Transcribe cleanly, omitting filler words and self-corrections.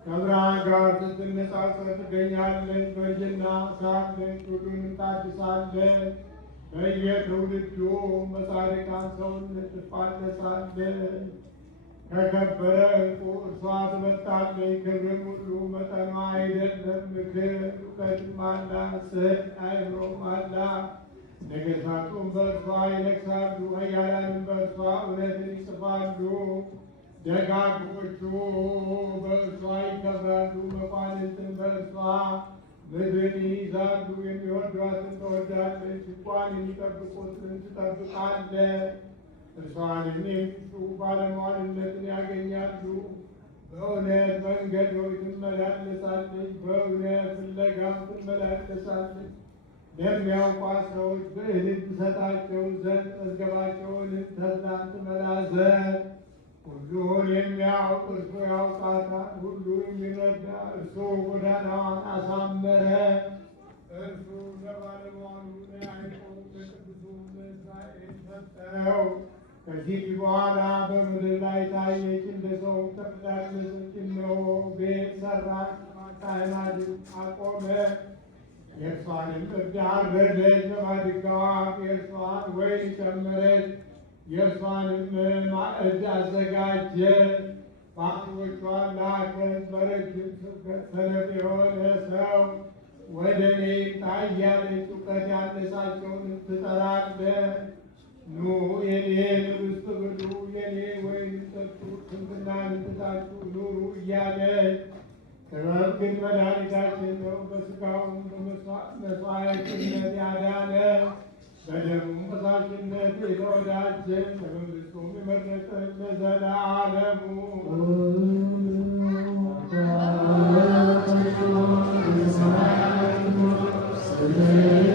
ከብርሃን ጋር ስትነጻጸር ትገኛለች። በእጅና ሳለች ሁሉንም ታድሳለች። በየትውልዱ በጻድቃን ሰውነት ትፋለሳለች። ከከበረ ዕንቁ እርሷ ትበልጣለች። ክብርም ሁሉ መጠኗ አይደለም። ምክር እውቀትም አላት፣ ጽድቅ አእምሮም አላት። ነገሥታቱም በእርሷ ይነግሣሉ፣ ኃያላንም በእርሷ እውነትን ይጽፋሉ። ደጋጎቹ በእርሷ ይከብራሉ፣ መኳንንትም በእርሷ ምድርን ይይዛሉ። የሚወዷትን ትወዳለች፣ ሕጓን የሚጠብቁትን ትጠብቃለች። እርሷንም የሚሹ ባለሟልነትን ያገኛሉ። በእውነት መንገዶች ትመላለሳለች፣ በእውነት ፍለጋም ትመላለሳለች። ለሚያውቋት ሰዎች ብዕልን ትሰጣቸው ዘንድ መዝገባቸውንም ተድላን ትመላ ዘንድ ሁሉን የሚያውቅ እርሱ ያውቃታል። ሁሉ የሚረዳ እርሱ ጎዳናዋን አሳመረ። እርሱ ለባለሟሉ ለያዕቆብ ለቅዱሱ ለእስራኤል ሰጠው። ከዚህ በኋላ በምድር ላይ ታየች፣ እንደ ሰው ተመላለሰች። እነሆ ቤት ሠራች፣ ካህናትን አቆመ። የእርሷንም እርድ አረደች፣ በማድጋዋ የእርሷን ወይን ጨመረች። የእርሷንም ማዕድ አዘጋጀች። በአንጎቿን ላከች። በረጅም ስብከት ሰነፍ የሆነ ሰው ወደ እኔ ይምጣ እያለች እውቀት ያነሳቸውንም ትጠራለች። ኑ የኔን ርስት ብሉ፣ የኔ ወይን ጠጡ፣ ስንፍናንም ትታችሁ ኑሩ እያለች። ጥበብ ግን መድኃኒታችን ነው። በሥጋውም በመሥዋዕትነት ያዳነ፣ በደሙም ፈሳሽነት የተወዳጀን፣ በመንግሥቱም የመረጠን ለዘላለሙ። Amen.